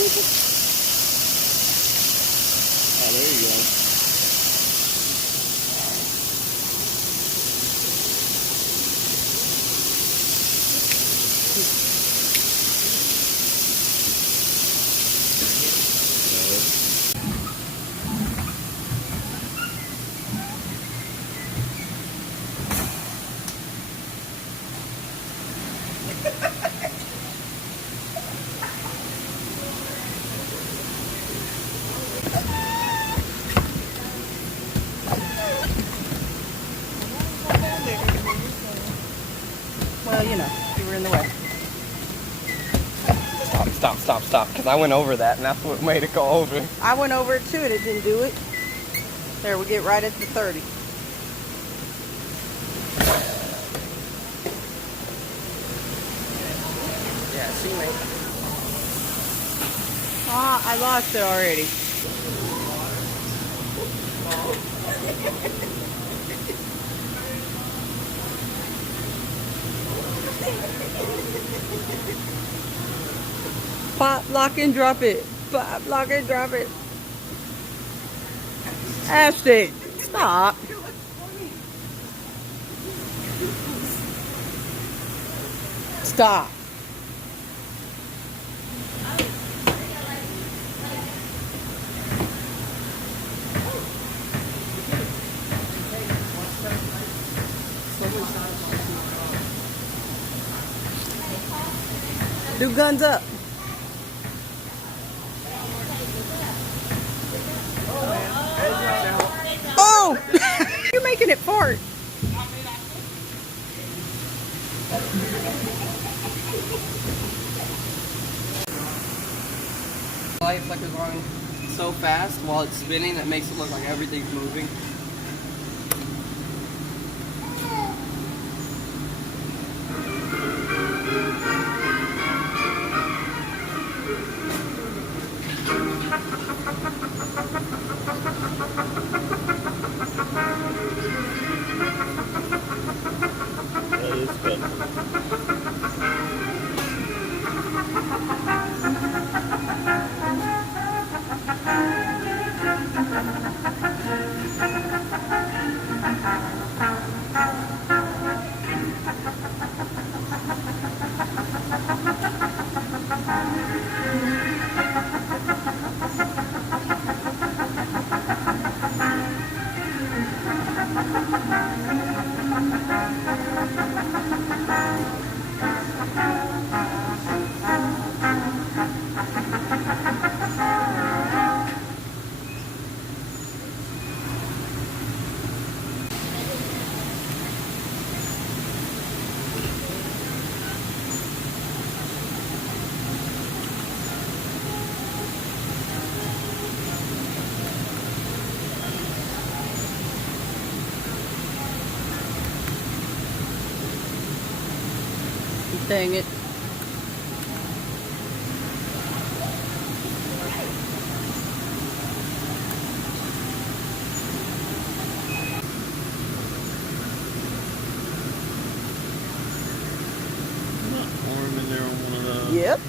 Oh, there you go. Well, you know, you were in the way. Stop, because I went over that and that's what made it go over. I went over it too and it didn't do it. There, we get right at the 30. Yeah, see me. Ah, I lost it already. Pop, lock, and drop it. Pop, lock, and drop it. Ashton, stop. Stop. Do guns up. Oh! You're making it fart. Lights like it's going so fast while it's spinning that makes it look like everything's moving. That is fun. Dang it. Warm in there on one of those. Yep.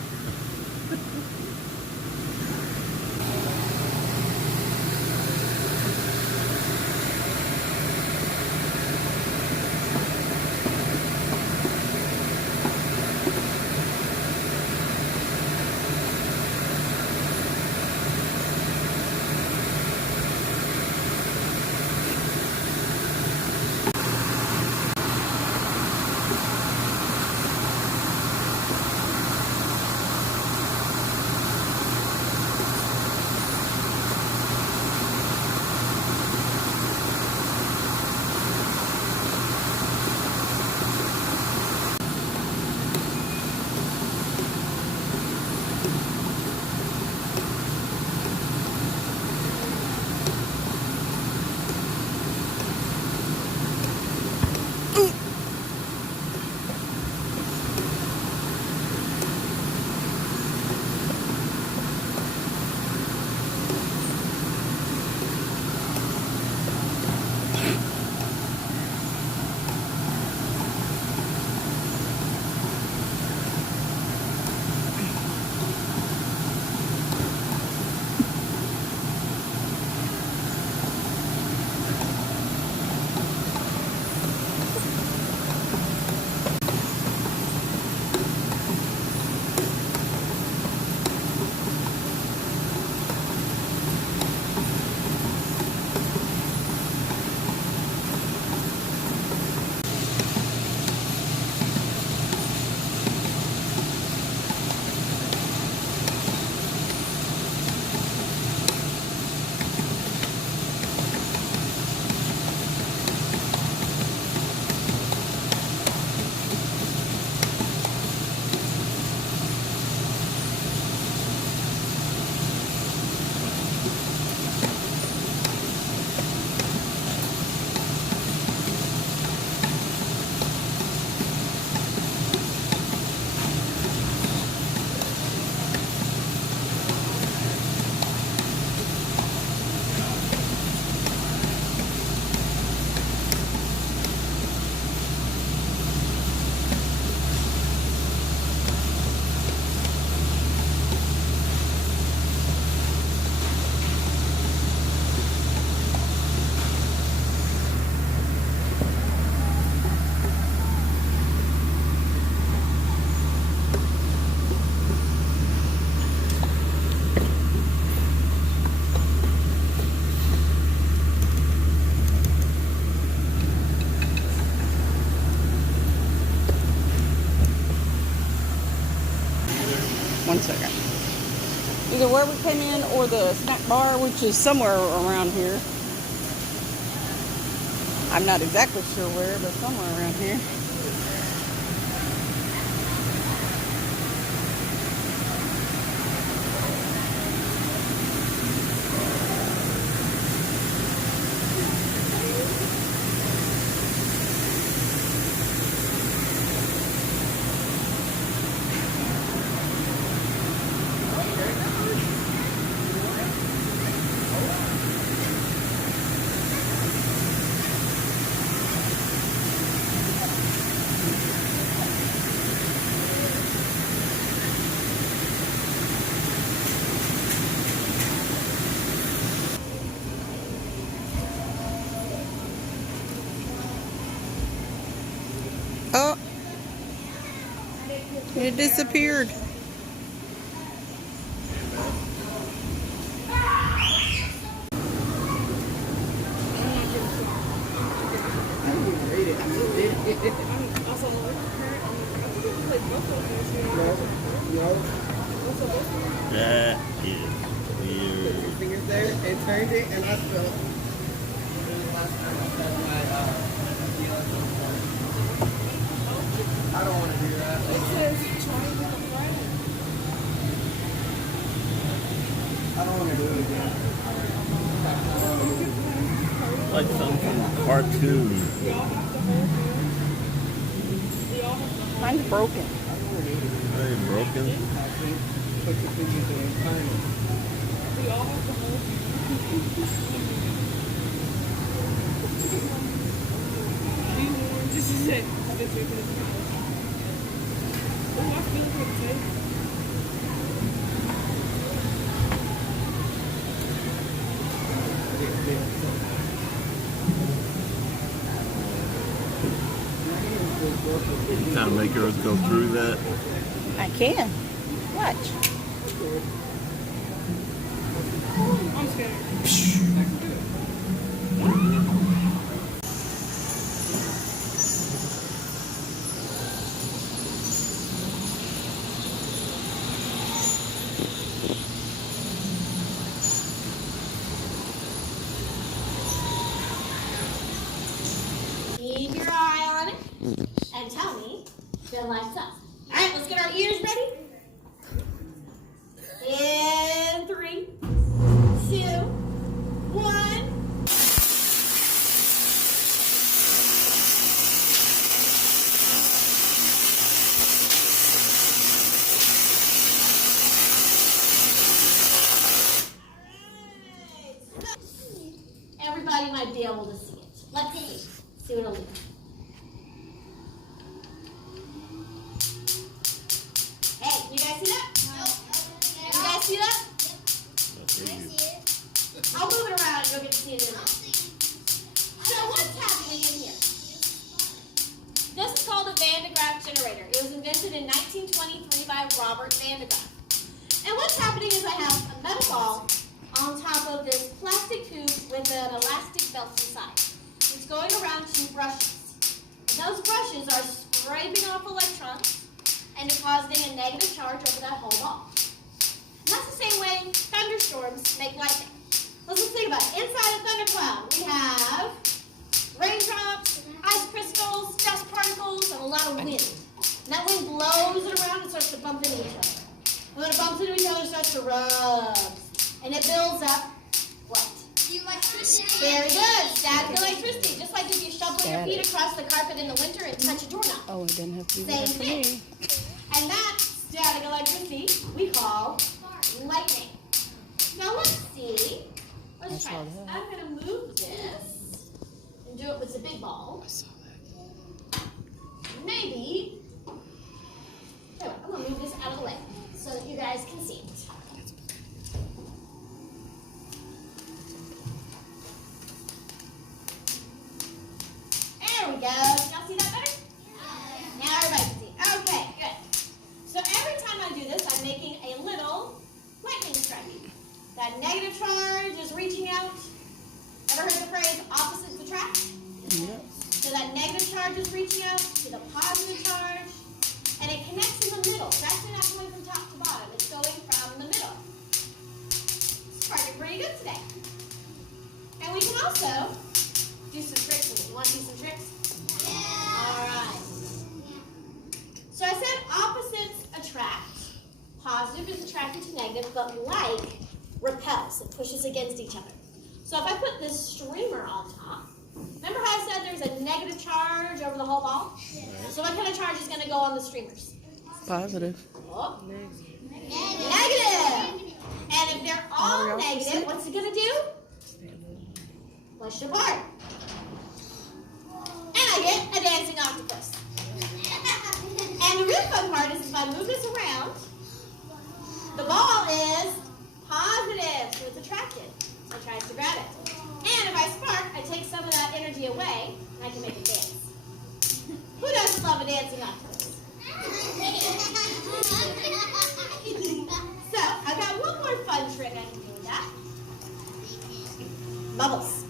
1 second. Either where we came in or the snack bar, which is somewhere around here. I'm not exactly sure where, but somewhere around here. Oh, it disappeared. That is weird. Fingers there and turned it, and I felt. I don't want to do that. It says try with a friend. I don't want to do it again. Like something cartoon. Mine's broken. Very broken. Put your fingers in and turn it. We all have to hold this is it. You kind of make yours go through that. I can. Watch. I'm scared. Keep your eye on it and tell me if it lights up. All right, let's get our ears ready. In 3, 2, 1. Everybody might be able to see it. Let's see. See what it'll do. Hey, you guys see that? No. You guys see that? I'll move it around and you'll get to see it in a minute. So what's happening in here? This is called a Van de Graaff generator. It was invented in 1923 by Robert Van de Graaff. And what's happening is I have a metal ball on top of this plastic tube with an elastic belt inside. It's going around 2 brushes. And those brushes are scraping off electrons and depositing a negative charge over that whole ball. And that's the same way thunderstorms make lightning. Let's just think about it. Inside a thundercloud, we have raindrops, ice crystals, dust particles, and a lot of wind. And that wind blows it around and starts to bump into each other. And when it bumps into each other, it starts to rub. And it builds up what? Electricity. Very good. Static electricity. Just like if you shuffle your feet across the carpet in the winter and touch a doorknob. Oh, it didn't have to be Same that for thing. me. And that static electricity we call lightning. Now let's see. Let's try this. I'm going to move this and do it with the big ball. Maybe. Anyway, I'm going to move this out of the way so that you guys can see it. There we go. Y'all see that better? Now everybody can see. Okay, good. So every time I do this, I'm making a little lightning strike. That negative charge is reaching out. Ever heard the phrase opposites attract? Yep. So that negative charge is reaching out to the positive charge, and it connects in the middle. It's actually not going from top to bottom. It's pretty good today. And we can also do some tricks with it. You want to do some tricks? Yeah. All right. So I said opposites attract. Positive is attracted to negative, but like repels. It pushes against each other. So if I put this streamer on top, remember how I said there's a negative charge over the whole ball? Yeah. So what kind of charge is going to go on the streamers? Positive. Oh. Negative. And if they're all negative, what's it going to do? Push apart. And I get a dancing octopus. And the real fun part is if I move this around, the ball is positive, so it's attracted. So it tries to grab it. And if I spark, I take some of that energy away, and I can make it dance. Who doesn't love a dancing octopus? So, I've got one more fun trick I can do with that. Bubbles.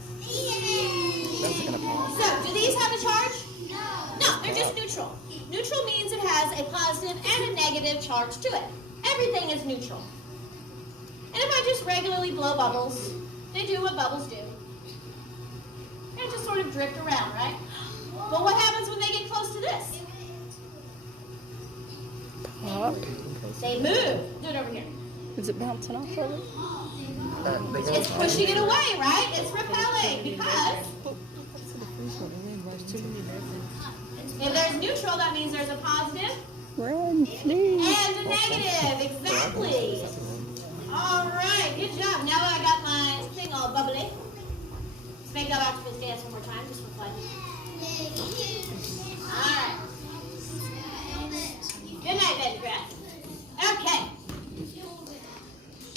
So, do these have a charge? No, they're just neutral. Neutral means it has a positive and a negative charge to it. Everything is neutral. And if I just regularly blow bubbles, they do what bubbles do. And just sort of drift around, right? But what happens when they get close to this? Pop. They move. Do it over here. Is it bouncing off of it? It's pushing it away, right? It's repelling because if there's neutral, that means there's a positive Run, please. and a negative. Exactly. All right, good job. Now that I got my thing all bubbly, let's make that octopus dance one more time, just for fun. All right. Good night, baby grass. Okay.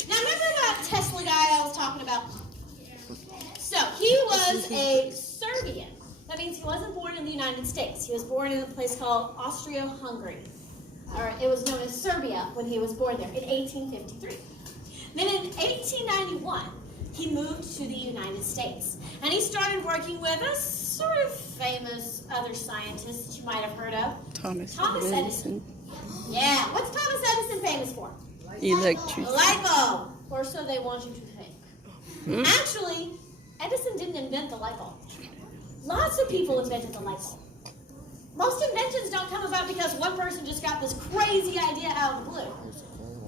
Now remember that Tesla guy I was talking about? So he was a Serbian. That means he wasn't born in the United States. He was born in a place called Austria-Hungary. Or it was known as Serbia when he was born there in 1853. Then in 1891, he moved to the United States. And he started working with a sort of famous other scientist that you might have heard of. Thomas Edison. Yeah. What's Thomas Edison famous for? Electricity. Light bulb. Or so they want you to think. Actually, Edison didn't invent the light bulb. Lots of people invented the light bulb. Most inventions don't come about because one person just got this crazy idea out of the blue.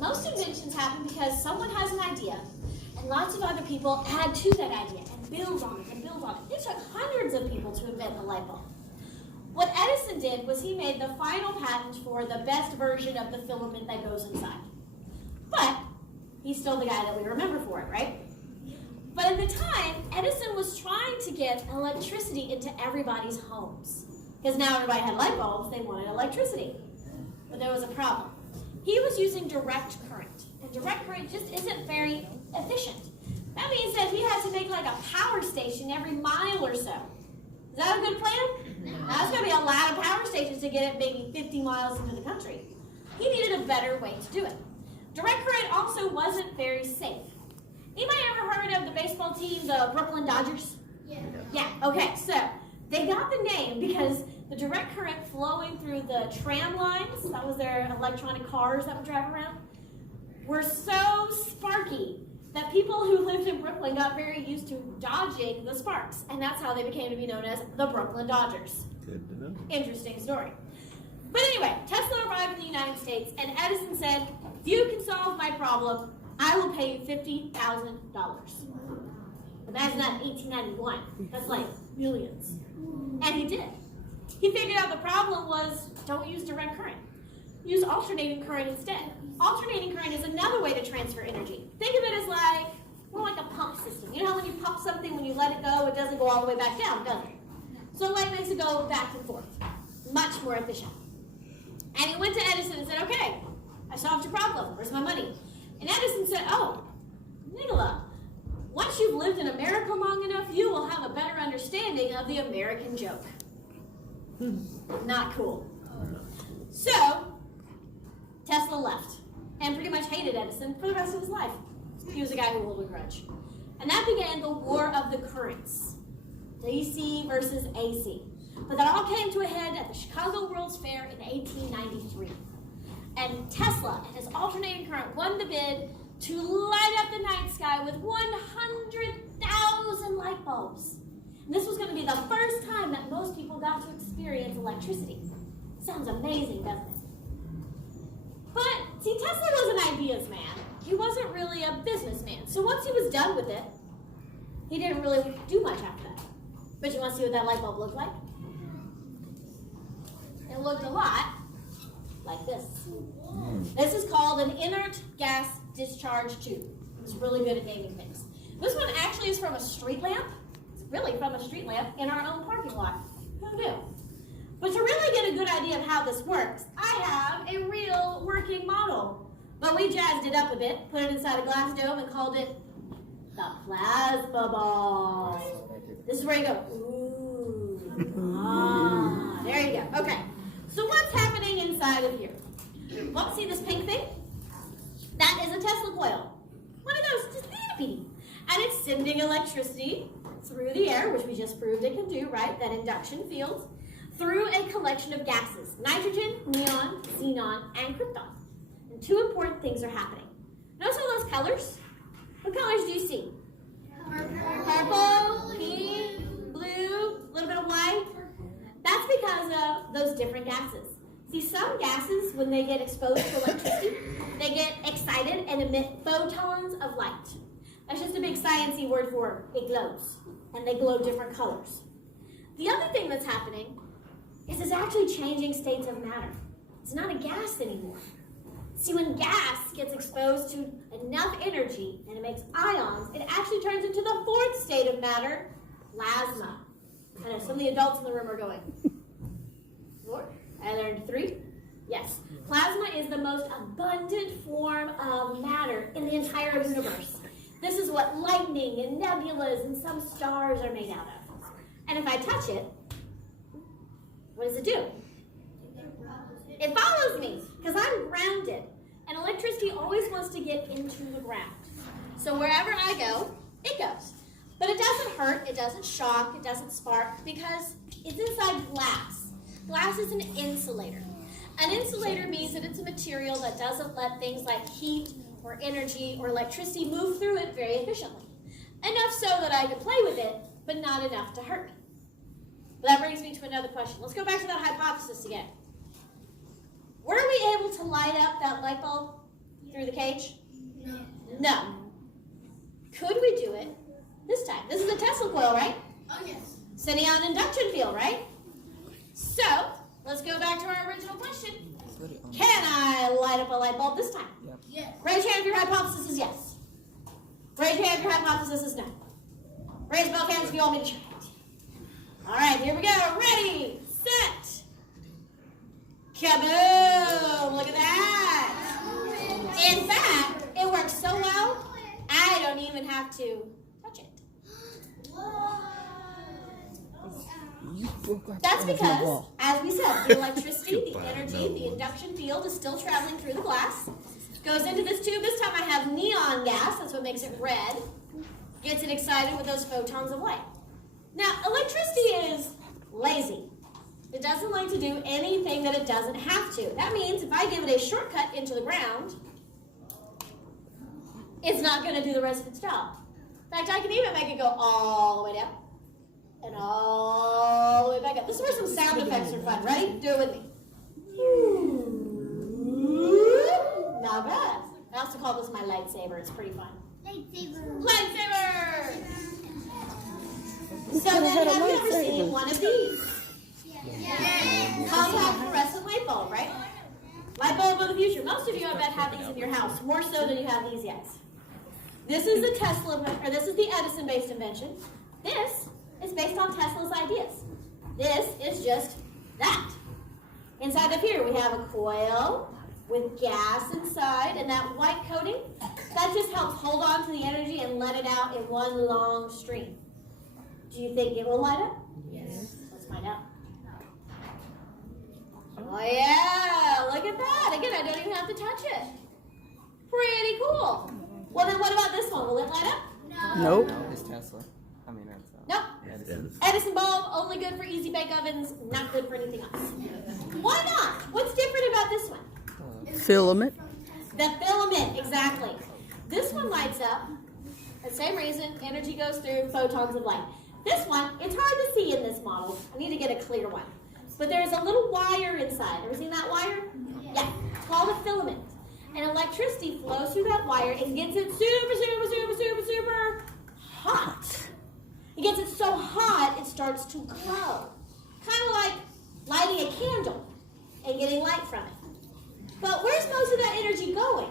Most inventions happen because someone has an idea and lots of other people add to that idea and build on it and build on it. It took hundreds of people to invent the light bulb. What Edison did was he made the final patent for the best version of the filament that goes inside. But he's still the guy that we remember for it, right? But at the time, Edison was trying to get electricity into everybody's homes. Because now everybody had light bulbs, they wanted electricity. But there was a problem. He was using direct current. And direct current just isn't very efficient. That means that he had to make like a power station every mile or so. Is that a good plan? No. Now, it's going to be a lot of power stations to get it maybe 50 miles into the country. He needed a better way to do it. Direct current also wasn't very safe. Anybody ever heard of the baseball team, the Brooklyn Dodgers? Yeah. Yeah, okay, so they got the name because the direct current flowing through the tram lines, that was their electronic cars that would drive around, were so sparky that people who lived in Brooklyn got very used to dodging the sparks. And that's how they became to be known as the Brooklyn Dodgers. Good to know. Interesting story. But anyway, Tesla arrived in the United States, and Edison said, if you can solve my problem, I will pay you $50,000. Imagine that in 1891. That's like millions. And he did. He figured out the problem was don't use direct current. Use alternating current instead. Alternating current is another way to transfer energy. Think of it as like, more like a pump system. You know how when you pump something, when you let it go, it doesn't go all the way back down, does it? So light makes it go back and forth. Much more efficient. And he went to Edison and said, okay, I solved your problem. Where's my money? And Edison said, oh, Nicola, once you've lived in America long enough, you will have a better understanding of the American joke. Not cool. So, Tesla left and pretty much hated Edison for the rest of his life. He was a guy who held a grudge. And that began the War of the Currents, DC versus AC. But that all came to a head at the Chicago World's Fair in 1893. And Tesla and his alternating current won the bid to light up the night sky with 100,000 light bulbs. And this was going to be the first time that most people got to experience electricity. Sounds amazing, doesn't it? But, see, Tesla was an ideas man. He wasn't really a businessman. So once he was done with it, he didn't really do much after that. But you want to see what that light bulb looked like? It looked a lot like this. This is called an inert gas discharge tube. It's really good at naming things. This one actually is from a street lamp. It's really from a street lamp in our own parking lot. Who knew? But to really get a good idea of how this works, I have a real working model. But we jazzed it up a bit, put it inside a glass dome, and called it the plasma ball. This is where you go, ooh, ah, there you go. Okay, so what's happening inside of here? Well, see this pink thing? That is a Tesla coil. One of those, just itty-bitty. And it's sending electricity through the air, which we just proved it can do, right? That induction field, through a collection of gases, nitrogen, neon, xenon, and krypton. And two important things are happening. Notice all those colors? What colors do you see? Purple, pink, blue, a little bit of white. That's because of those different gases. See, some gases, when they get exposed to electricity, they get excited and emit photons of light. That's just a big sciencey word for it glows, and they glow different colors. The other thing that's happening is it's actually changing states of matter. It's not a gas anymore. See, when gas gets exposed to enough energy and it makes ions, it actually turns into the fourth state of matter, plasma. I know some of the adults in the room are going, 4? I learned 3. Yes, plasma is the most abundant form of matter in the entire universe. This is what lightning and nebulas and some stars are made out of. And if I touch it, what does it do? It follows me because I'm grounded. And electricity always wants to get into the ground. So wherever I go, it goes. But it doesn't hurt, it doesn't shock, it doesn't spark because it's inside glass. Glass is an insulator. An insulator means that it's a material that doesn't let things like heat or energy or electricity move through it very efficiently. Enough so that I can play with it, but not enough to hurt me. But that brings me to another question. Let's go back to that hypothesis again. Were we able to light up that light bulb through the cage? No. No. Could we do it this time? This is a Tesla coil, right? Oh, yes. Sending out an induction field, right? So, let's go back to our original question. Can I light up a light bulb this time? Yes. Raise your hand if your hypothesis is yes. Raise your hand if your hypothesis is no. Raise both hands if you want me to try it. All right, here we go. Ready, set, kaboom! Look at that. In fact, it works so well, I don't even have to touch it. That's because, as we said, the electricity, the energy, the induction field is still traveling through the glass. Goes into this tube. This time I have neon gas. That's what makes it red. Gets it excited with those photons of light. Now, electricity is lazy. It doesn't like to do anything that it doesn't have to. That means if I give it a shortcut into the ground, it's not going to do the rest of its job. In fact, I can even make it go all the way down and all the way back up. This is where some sound effects are fun. Ready? Do it with me. Not bad. I also call this my lightsaber. It's pretty fun. Lightsaber. Lightsaber! So then, have you ever seen one of these? Yes. Compact fluorescent light bulb, right? Light bulb of the future. Most of you, I bet, have these in your house, more so than you have these yet. This is the this is the Edison-based invention. This is based on Tesla's ideas. This is just that. Inside of here, we have a coil with gas inside, and that white coating, that just helps hold on to the energy and let it out in one long stream. Do you think it will light up? Yes. Let's find out. Oh yeah, look at that. Again, I don't even have to touch it. Pretty cool. Well then what about this one? Will it light up? Nope. It's Tesla. I mean, that's Nope. Edison bulb, only good for easy bake ovens, not good for anything else. Why not? What's different about this one? Filament. The filament, exactly. This one lights up. The same reason, energy goes through photons of light. This one, it's hard to see in this model. I need to get a clear one. But there's a little wire inside. Ever seen that wire? Yeah. It's called a filament. And electricity flows through that wire and gets it super hot. It gets it so hot, it starts to glow. Kind of like lighting a candle and getting light from it. But where's most of that energy going?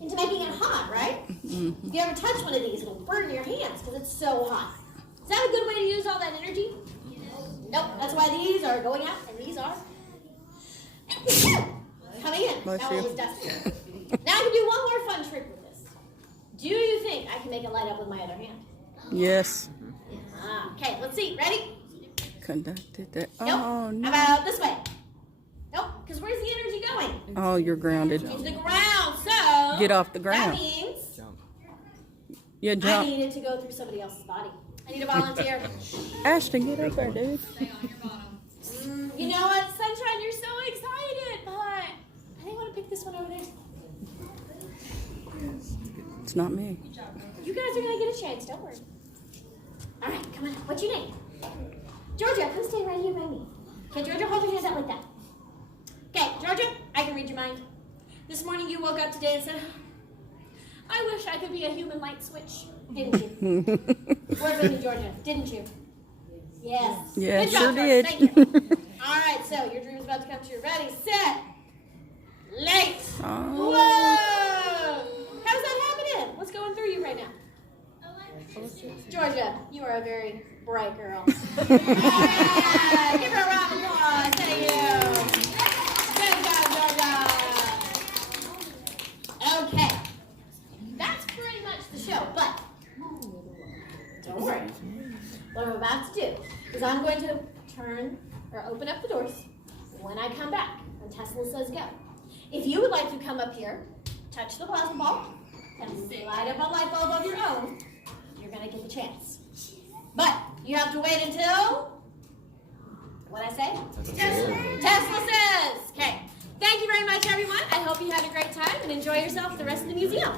Into making it hot, right? If you ever touch one of these, it'll burn your hands because it's so hot. Is that a good way to use all that energy? Nope. That's why these are going out and these are coming in. Bless That you. one was dusty. Now I can do one more fun trick with this. Do you think I can make it light up with my other hand? Yes. Okay, let's see. Ready? Conducted that. Nope. Oh, no. How about this way? Nope, because where's the energy going? Oh, you're grounded. Into the ground. So Get off the ground. That means You I jump. need it to go through somebody else's body. I need a volunteer. Ashton, get up there, dude. You know what, Sunshine, you're so excited, but I think I want to pick this one over there. It's not me. You guys are going to get a chance, don't worry. All right, come on. What's your name? Georgia, come stand right here by me. Okay, Georgia, hold your hands out like that. Okay, Georgia, I can read your mind. This morning you woke up today and said, I wish I could be a human light switch. Didn't you? Work with me, Georgia. Didn't you? Yes. Yeah, Good job, sure Georgia. did. Thank you. All right, so your dream is about to come true. Ready, set, late. Oh. Whoa! How's that happening? What's going through you right now? Georgia, you are a very bright girl. Yeah, give her a round of applause. Thank you. Good job, Georgia. Okay. That's pretty much the show, but don't worry. What I'm about to do is I'm going to turn or open up the doors when I come back, when Tesla says go. If you would like to come up here, touch the plasma ball, and light up a light bulb of your own, you're going to get the chance. But you have to wait until, what I say? Tesla says. Okay. Thank you very much, everyone. I hope you had a great time and enjoy yourself at the rest of the museum.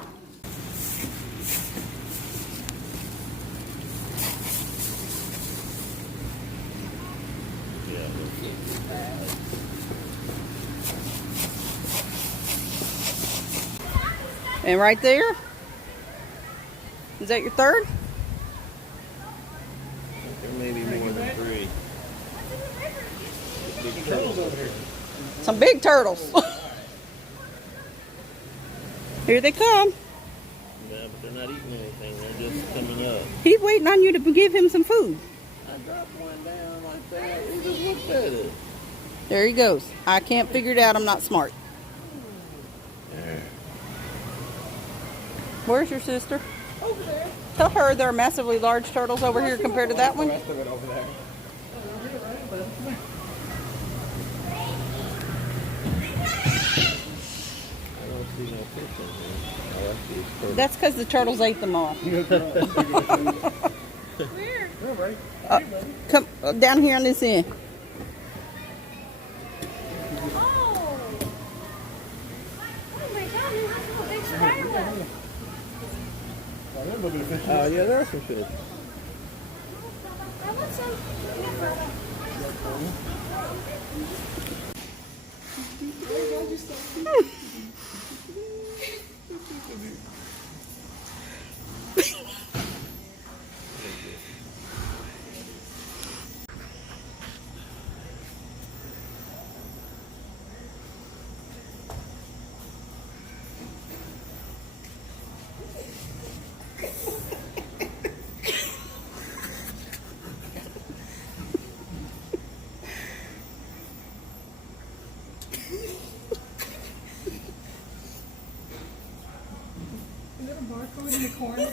And right there? Is that your third? There may be more than 3. Big turtles over here. Some big turtles. Here they come. Yeah, but they're not eating anything. They're just coming up. He's waiting on you to give him some food. I dropped one down like that. He just looked at it. There he goes. I can't figure it out. I'm not smart. Where's your sister? Over there. Tell her there are massively large turtles over here compared to that one. The rest of it over there. I don't see no fish in here. Oh, I see it's turtle. That's because the turtles ate them all. Where? Come down here on this end. Oh. Oh my God, you have a big spider web. Oh, yeah, there are some fish. I want some. Is there a barcode in the corner?